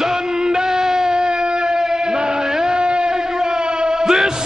This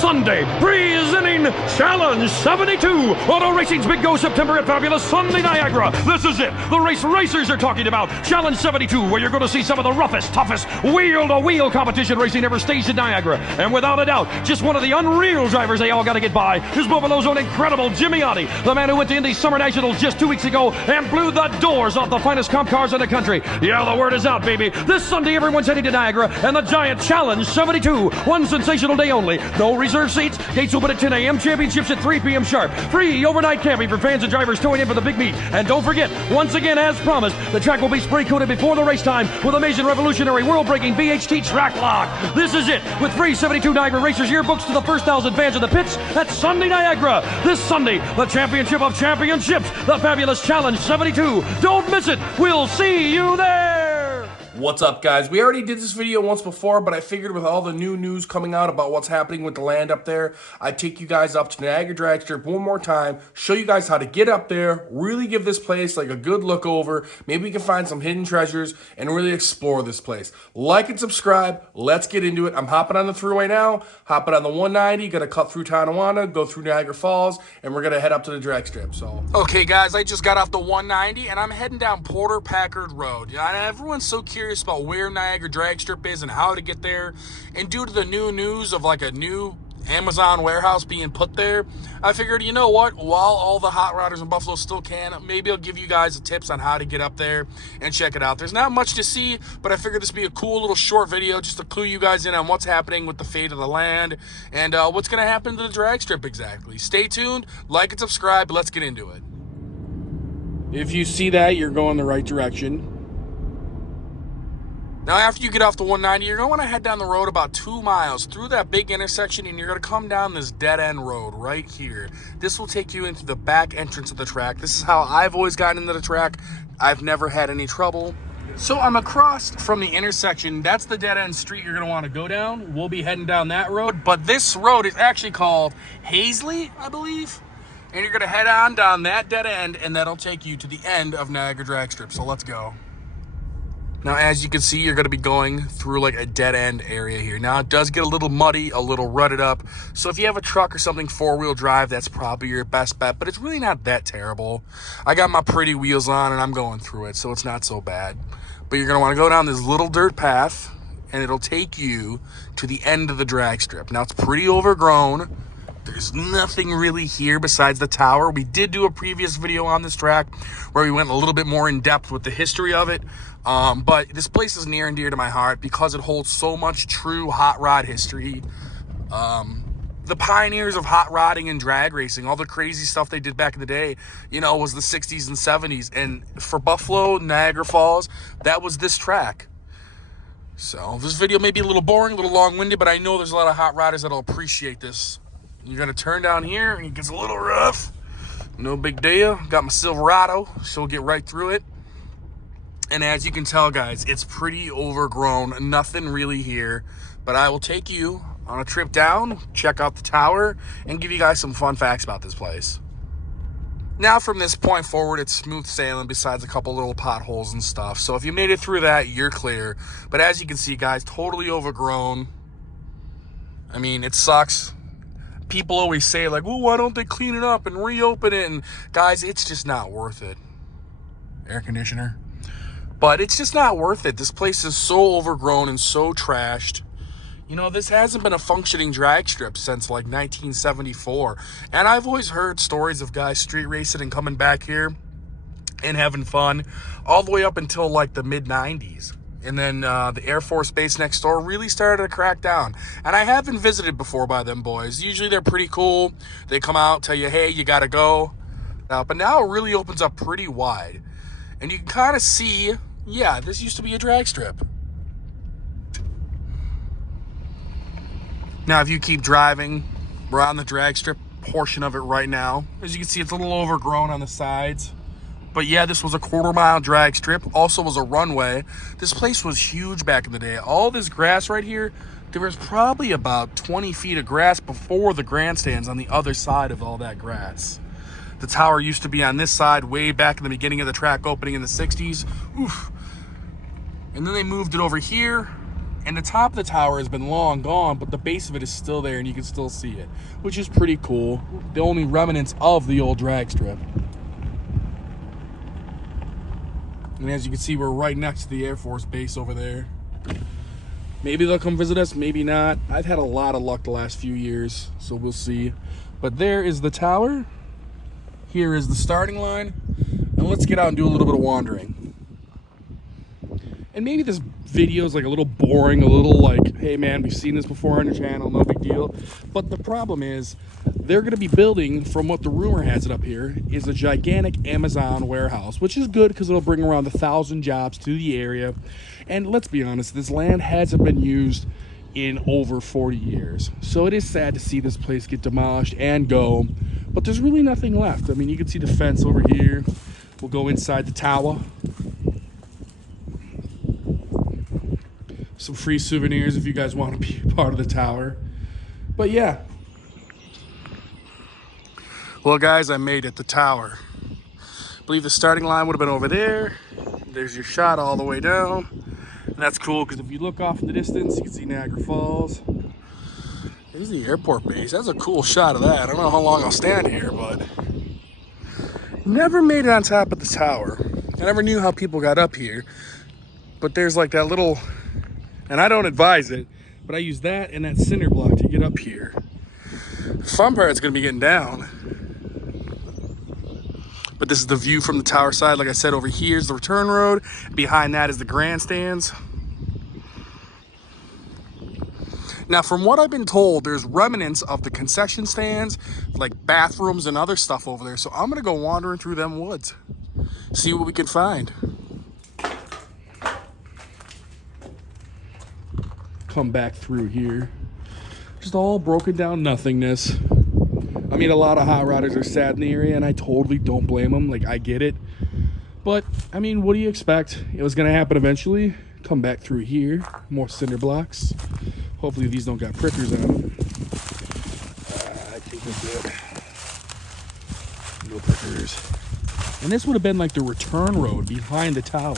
Sunday, presenting Challenge 72, Auto Racing's Big Go September at fabulous Sunday Niagara. This is it, the race racers are talking about. Challenge 72, where you're going to see some of the roughest, toughest, wheel-to-wheel competition racing ever staged in Niagara. And without a doubt, just one of the unreal drivers they all got to get by is Buffalo's own incredible Jimmy Otti, the man who went to Indy Summer Nationals just 2 weeks ago and blew the doors off the finest comp cars in the country. Yeah, the word is out, baby. This Sunday, everyone's heading to Niagara and the giant Challenge 72. One sensational day only. No reserve seats. Gates open at 10 a.m. Championships at 3 p.m. sharp. Free overnight camping for fans and drivers towing in for the big meet. And don't forget, once again, as promised, the track will be spray coated before the race time with amazing, revolutionary, world-breaking VHT track lock. This is it, with free 72 Niagara Racers yearbooks to the first 1,000 fans in the pits at Sunday Niagara. This Sunday, the championship of championships, the fabulous Challenge 72. Don't miss it. We'll see you there. What's up, guys? We already did this video once before, but I figured with all the new news coming out about what's happening with the land up there, I'd take you guys up to Niagara Dragstrip one more time, show you guys how to get up there, really give this place like a good look over. Maybe we can find some hidden treasures and really explore this place. Like and subscribe. Let's get into it. I'm hopping on the thruway now, hopping on the 190, gonna cut through Tonawanda, go through Niagara Falls, and we're gonna head up to the Dragstrip. So, okay, guys, I just got off the 190 and I'm heading down Porter Packard Road. You know, everyone's so curious about where Niagara Dragstrip is and how to get there, and due to the new news of like a new Amazon warehouse being put there, I figured, you know what, while all the hot rodders in Buffalo still can, maybe I'll give you guys the tips on how to get up there and check it out. There's not much to see, but I figured this would be a cool little short video just to clue you guys in on what's happening with the fate of the land and what's going to happen to the Dragstrip exactly. Stay tuned, like and subscribe, let's get into it. if you see that, you're going the right direction. Now, after you get off the 190, you're going to want to head down the road about 2 miles through that big intersection, and you're going to come down this dead-end road right here. This will take you into the back entrance of the track. This is how I've always gotten into the track. I've never had any trouble. So I'm across from the intersection. That's the dead-end street you're going to want to go down. We'll be heading down that road, but this road is actually called Hazley, I believe. And you're going to head on down that dead end, and that'll take you to the end of Niagara Dragstrip. So let's go. Now, as you can see, you're going to be going through like a dead-end area here. Now, it does get a little muddy, a little rutted up. So if you have a truck or something four-wheel drive, that's probably your best bet. But it's really not that terrible. I got my pretty wheels on, and I'm going through it, so it's not so bad. But you're going to want to go down this little dirt path, and it'll take you to the end of the drag strip. Now, it's pretty overgrown. There's nothing really here besides the tower. We did do a previous video on this track where we went a little bit more in depth with the history of it. But this place is near and dear to my heart because it holds so much true hot rod history. The pioneers of hot rodding and drag racing, all the crazy stuff they did back in the day, you know, was the 60s and 70s. And for Buffalo, Niagara Falls, that was this track. So this video may be a little boring, a little long-winded, but I know there's a lot of hot rodders that'll appreciate this. You're going to turn down here, and it gets a little rough. No big deal. Got my Silverado, so we'll get right through it. And as you can tell, guys, it's pretty overgrown. Nothing really here. But I will take you on a trip down, check out the tower, and give you guys some fun facts about this place. Now, from this point forward, it's smooth sailing besides a couple little potholes and stuff. So if you made it through that, you're clear. But as you can see, guys, totally overgrown. I mean, it sucks. People always say, like, well, why don't they clean it up and reopen it? And guys, it's just not worth it. Air conditioner. But it's just not worth it. This place is so overgrown and so trashed. You know, this hasn't been a functioning drag strip since like 1974. And I've always heard stories of guys street racing and coming back here and having fun all the way up until like the mid-90s. And then the Air Force Base next door really started to crack down. And I have been visited before by them boys. Usually they're pretty cool. They come out, tell you, hey, you got to go. But now it really opens up pretty wide. And you can kind of see, yeah, this used to be a drag strip. Now, if you keep driving, we're on the drag strip portion of it right now. As you can see, it's a little overgrown on the sides. But yeah, this was a quarter-mile drag strip. Also was a runway. This place was huge back in the day. All this grass right here, there was probably about 20 feet of grass before the grandstands on the other side of all that grass. The tower used to be on this side way back in the beginning of the track opening in the 60s. Oof. And then they moved it over here. And the top of the tower has been long gone, but the base of it is still there and you can still see it, which is pretty cool. The only remnants of the old drag strip. And as you can see, we're right next to the Air Force Base over there. Maybe they'll come visit us, maybe not. I've had a lot of luck the last few years, so we'll see. But there is the tower. Here is the starting line. And let's get out and do a little bit of wandering. And maybe this video is like a little boring, a little like, hey man, we've seen this before on your channel, no big deal. But the problem is, they're gonna be building, from what the rumor has it up here, is a gigantic Amazon warehouse, which is good because it'll bring around 1,000 jobs to the area. And let's be honest, this land hasn't been used in over 40 years. So it is sad to see this place get demolished and go, but there's really nothing left. I mean, you can see the fence over here. We'll go inside the tower. Some free souvenirs if you guys want to be part of the tower. But yeah. Well guys, I made it, the tower. I believe the starting line would have been over there. There's your shot all the way down. And that's cool because if you look off in the distance, you can see Niagara Falls. There's the airport base. That's a cool shot of that. I don't know how long I'll stand here, but never made it on top of the tower. I never knew how people got up here. But there's like that little, and I don't advise it, but I use that and that cinder block to get up here. The fun part's gonna be getting down. But this is the view from the tower side. Like I said, over here is the return road. Behind that is the grandstands. Now, from what I've been told, there's remnants of the concession stands, like bathrooms and other stuff over there. So I'm gonna go wandering through them woods, see what we can find. Come back through here. Just all broken down nothingness. I mean, a lot of hot rodders are sad in the area, and I totally don't blame them. Like, I get it. But, I mean, what do you expect? It was going to happen eventually. Come back through here. More cinder blocks. Hopefully these don't got prickers on them. I think they're good. No prickers. And this would have been like the return road behind the tower.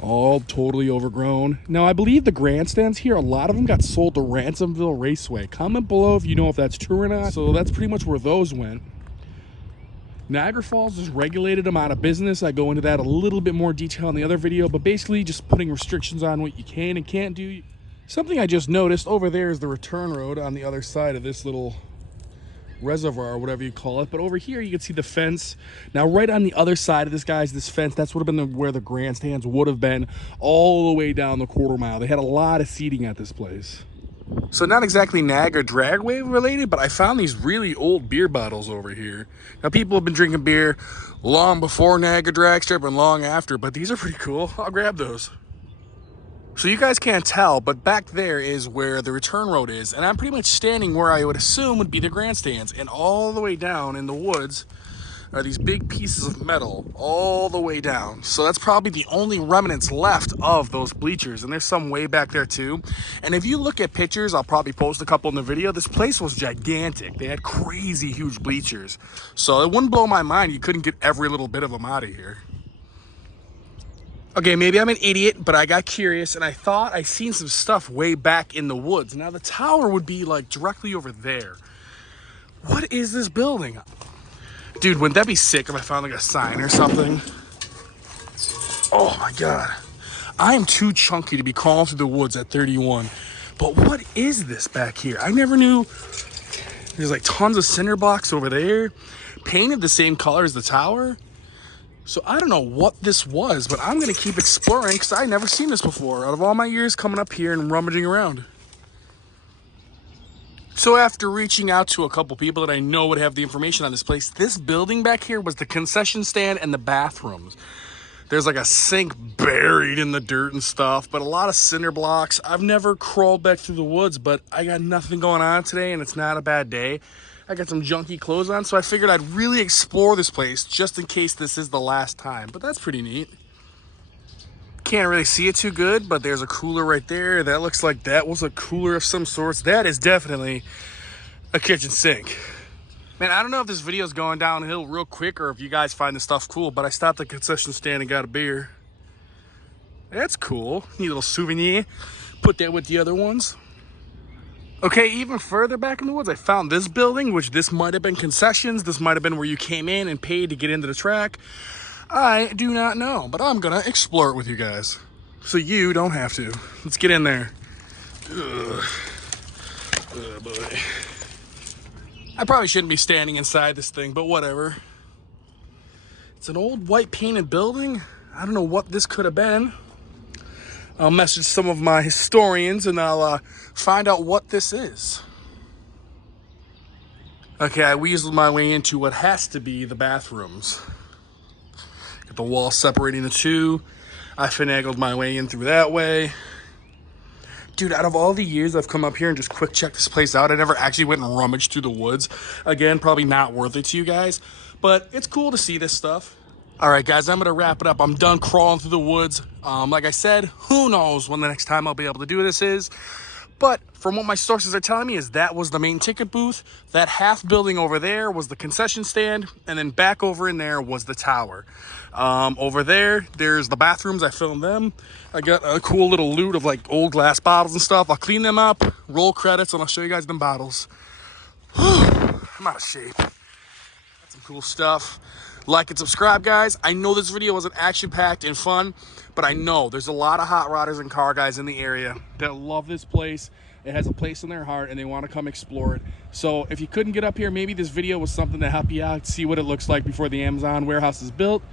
All totally overgrown. Now, I believe the grandstands here, a lot of them got sold to Ransomville Raceway. Comment below if you know if that's true or not. So that's pretty much where those went. Niagara Falls is regulated them out of business. I go into that a little bit more detail in the other video, but basically just putting restrictions on what you can and can't do. Something I just noticed over there is the return road on the other side of this little reservoir or whatever you call it. But over here you can see the fence. Now right on the other side of this, guys, this fence, that's would have been where the grandstands would have been, all the way down the quarter mile. They had a lot of seating at this place. So not exactly Niagara Dragway related, but I found these really old beer bottles over here. Now people have been drinking beer long before Niagara Dragstrip and long after, but these are pretty cool. I'll grab those. So you guys can't tell, but back there is where the return road is. And I'm pretty much standing where I would assume would be the grandstands. And all the way down in the woods are these big pieces of metal all the way down. So that's probably the only remnants left of those bleachers. And there's some way back there too. And if you look at pictures, I'll probably post a couple in the video. This place was gigantic. They had crazy huge bleachers. So it wouldn't blow my mind you couldn't get every little bit of them out of here. Okay, maybe I'm an idiot, but I got curious and I thought I seen some stuff way back in the woods. Now the tower would be like directly over there. What is this building? Dude, wouldn't that be sick if I found like a sign or something? Oh my God. I am too chunky to be crawling through the woods at 31. But what is this back here? I never knew. There's like tons of cinder blocks over there, painted the same color as the tower. So I don't know what this was, but I'm gonna keep exploring because I've never seen this before out of all my years coming up here and rummaging around. So after reaching out to a couple people that I know would have the information on this place, this building back here was the concession stand and the bathrooms. There's like a sink buried in the dirt and stuff, but a lot of cinder blocks. I've never crawled back through the woods, but I got nothing going on today and it's not a bad day. I got some junky clothes on, so I figured I'd really explore this place just in case this is the last time. But that's pretty neat. Can't really see it too good, but there's a cooler right there. That looks like that was a cooler of some sorts. That is definitely a kitchen sink. Man, I don't know if this video is going downhill real quick or if you guys find this stuff cool, but I stopped at the concession stand and got a beer. That's cool. Neat little souvenir. Put that with the other ones. Okay, even further back in the woods, I found this building, which this might have been Concessions. This might have been where you came in and paid to get into the track. I do not know, but I'm gonna explore it with you guys. So you don't have to. Let's get in there. Ugh. Oh boy. I probably shouldn't be standing inside this thing, but whatever. It's an old white painted building. I don't know what this could have been. I'll message some of my historians and I'll find out what this is. Okay, I weaseled my way into what has to be the bathrooms. Got the wall separating the two. I finagled my way in through that way. Dude, out of all the years I've come up here and just quick checked this place out, I never actually went and rummaged through the woods. Again, probably not worth it to you guys, but it's cool to see this stuff. All right, guys, I'm gonna wrap it up. I'm done crawling through the woods. Like I said, who knows when the next time I'll be able to do this is. But from what my sources are telling me is that was the main ticket booth. That half building over there was the concession stand. And then back over in there was the tower. Over there, there's the bathrooms. I filmed them. I got a cool little loot of like old glass bottles and stuff. I'll clean them up, roll credits, and I'll show you guys them bottles. I'm out of shape. Got some cool stuff. Like and subscribe, guys. I know this video wasn't action-packed and fun, but I know there's a lot of hot rodders and car guys in the area that love this place. It has a place in their heart, and they want to come explore it. So if you couldn't get up here, maybe this video was something to help you out, see what it looks like before the Amazon warehouse is built.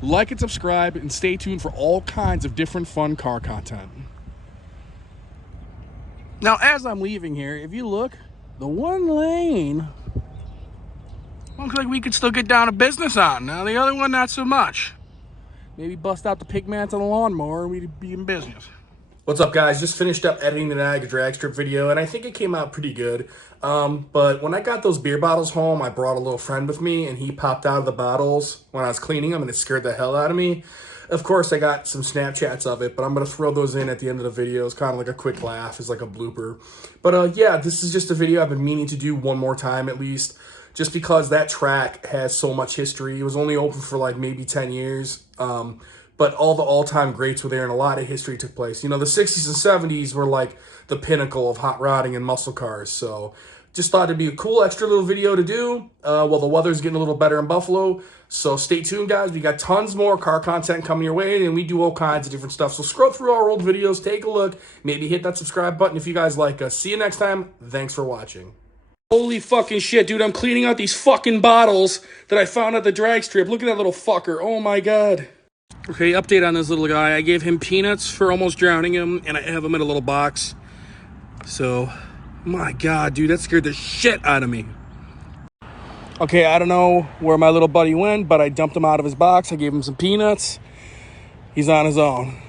Like and subscribe, and stay tuned for all kinds of different fun car content. Now, as I'm leaving here, if you look, the one lane looks like we could still get down to business on. Now, the other one, not so much. Maybe bust out the pig mats on the lawnmower and we'd be in business. What's up, guys? Just finished up editing the Niagara Dragstrip video, and I think it came out pretty good. But when I got those beer bottles home, I brought a little friend with me, and he popped out of the bottles when I was cleaning them, and it scared the hell out of me. Of course, I got some Snapchats of it, but I'm going to throw those in at the end of the video. It's kind of like a quick laugh. It's like a blooper. But yeah, this is just a video I've been meaning to do one more time at least, just because that track has so much history. It was only open for like maybe 10 years. But all the all-time greats were there, and a lot of history took place. You know, the 60s and 70s were like the pinnacle of hot rodding and muscle cars. So just thought it'd be a cool extra little video to do while the weather's getting a little better in Buffalo. So stay tuned, guys. We got tons more car content coming your way, and we do all kinds of different stuff. So scroll through our old videos, take a look, maybe hit that subscribe button if you guys like us. See you next time. Thanks for watching. Holy fucking shit, dude. I'm cleaning out these fucking bottles that I found at the drag strip. Look at that little fucker. Oh, my God. Okay, update on this little guy. I gave him peanuts for almost drowning him, and I have him in a little box. So, my God, dude, that scared the shit out of me. Okay, I don't know where my little buddy went, but I dumped him out of his box. I gave him some peanuts. He's on his own.